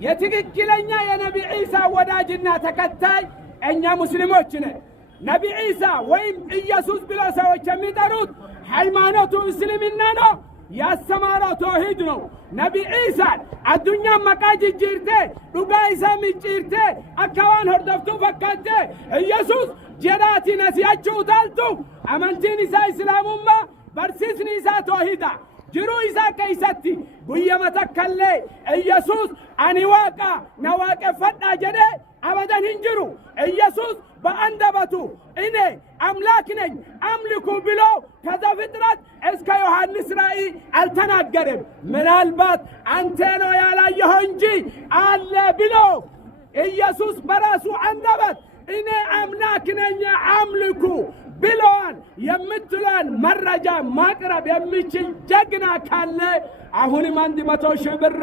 የትክክለኛ የነቢ ዒሳ ወዳጅና ተከታይ እኛ ሙስሊሞች ነን። ነቢ ዒሳ ወይም ኢየሱስ ብለው ሰዎች የሚጠሩት ሃይማኖቱ እስልምና ነው። ያስተማረው ተውሂድ ነው። ነቢ ዒሳን አዱኛ መቃጅ ጅርቴ ዱጋ ኢሳ ምጭርቴ አካዋን ሆርደፍቱ ፈካቴ ኢየሱስ ጀራቲ ነሲያችሁ ታልቱ አመንቲን ኢሳ እስላሙማ በርሲስኒ ኢሳ ተውሂዳ ጅሩ ኢሳ ከይሰቲ ጉየመተከለ ኢየሱስ አኒዋቃ ነዋቀ ፈዳ ጀደ አበደን እንጅሩ ኢየሱስ በአንደበቱ እኔ አምላክ ነኝ አምልኩ ብሎ ከዘፍጥረት እስከ ዮሐንስ ራእይ አልተናገረም። ምናልባት አንተ ነው ያላየኸው እንጂ አለ ብሎ ኢየሱስ በራሱ አንደበት እኔ አምላክ ነኝ አምልኩ ብለዋል የምትለን መረጃ ማቅረብ የሚችል ጀግና ካለ አሁንም 100,000 ብር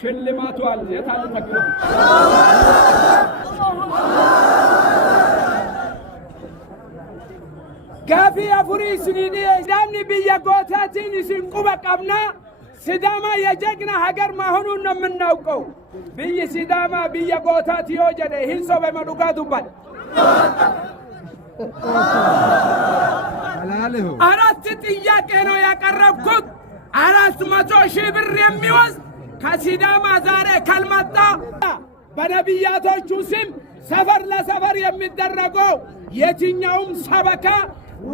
ሽልማቱ አለ። የታለ ተክለ ጋፊ አፉሪ ስኒዲ ዳምኒ ቢያጎታቲን ሲንቁበ ቀብና ሲዳማ የጀግና ሀገር መሆኑን ነው የምናውቀው። ብይ ሲዳማ ቢያጎታት ይወጀደ ሂንሶ በመዱጋቱባል አራት ጥያቄ ነው ያቀረብኩት። 400,000 ብር የሚወስድ ከሲዳማ ዛሬ ካልመጣ በነቢያቶቹ ስም ሰፈር ለሰፈር የሚደረገው የትኛውም ሰበካ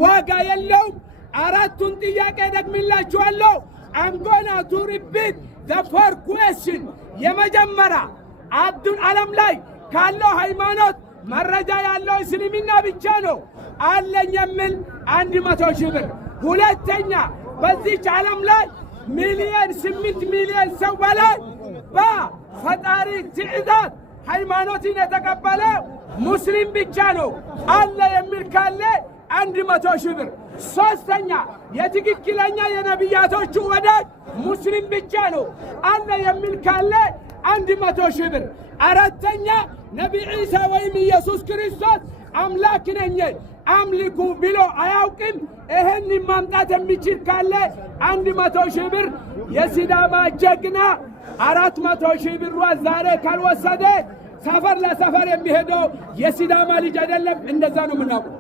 ዋጋ የለውም። አራቱን ጥያቄ ደግምላችኋለሁ። I'm gonna to repeat the 4 questions. የመጀመሪያ ዓለም ላይ ካለው ሃይማኖት መረጃ ያለው እስልምና ብቻ ነው አለኝ የሚል 100,000 ብር። ሁለተኛ በዚህ ዓለም ላይ 8 ሚሊዮን ሰው በላይ በፈጣሪ ትዕዛዝ ሃይማኖትን የተቀበለ ሙስሊም ብቻ ነው አለ የሚል ካለ 100,000 ብር። ሶስተኛ የትክክለኛ የነቢያቶቹ ወዳጅ ሙስሊም ብቻ ነው አለ የሚል ካለ 100,000 ብር። አራተኛ ነቢ ዒሳ ወይም ኢየሱስ ክርስቶስ አምላክ ነኝ አምልኩ ብሎ አያውቅም ይህን ማምጣት የሚችል ካለ 100,000 ብር። የሲዳማ ጀግና 400,000 ብር ዛሬ ካልወሰደ ሰፈር ለሰፈር የሚሄደው የሲዳማ ልጅ አይደለም። እንደዛ ነው የምናውቀው።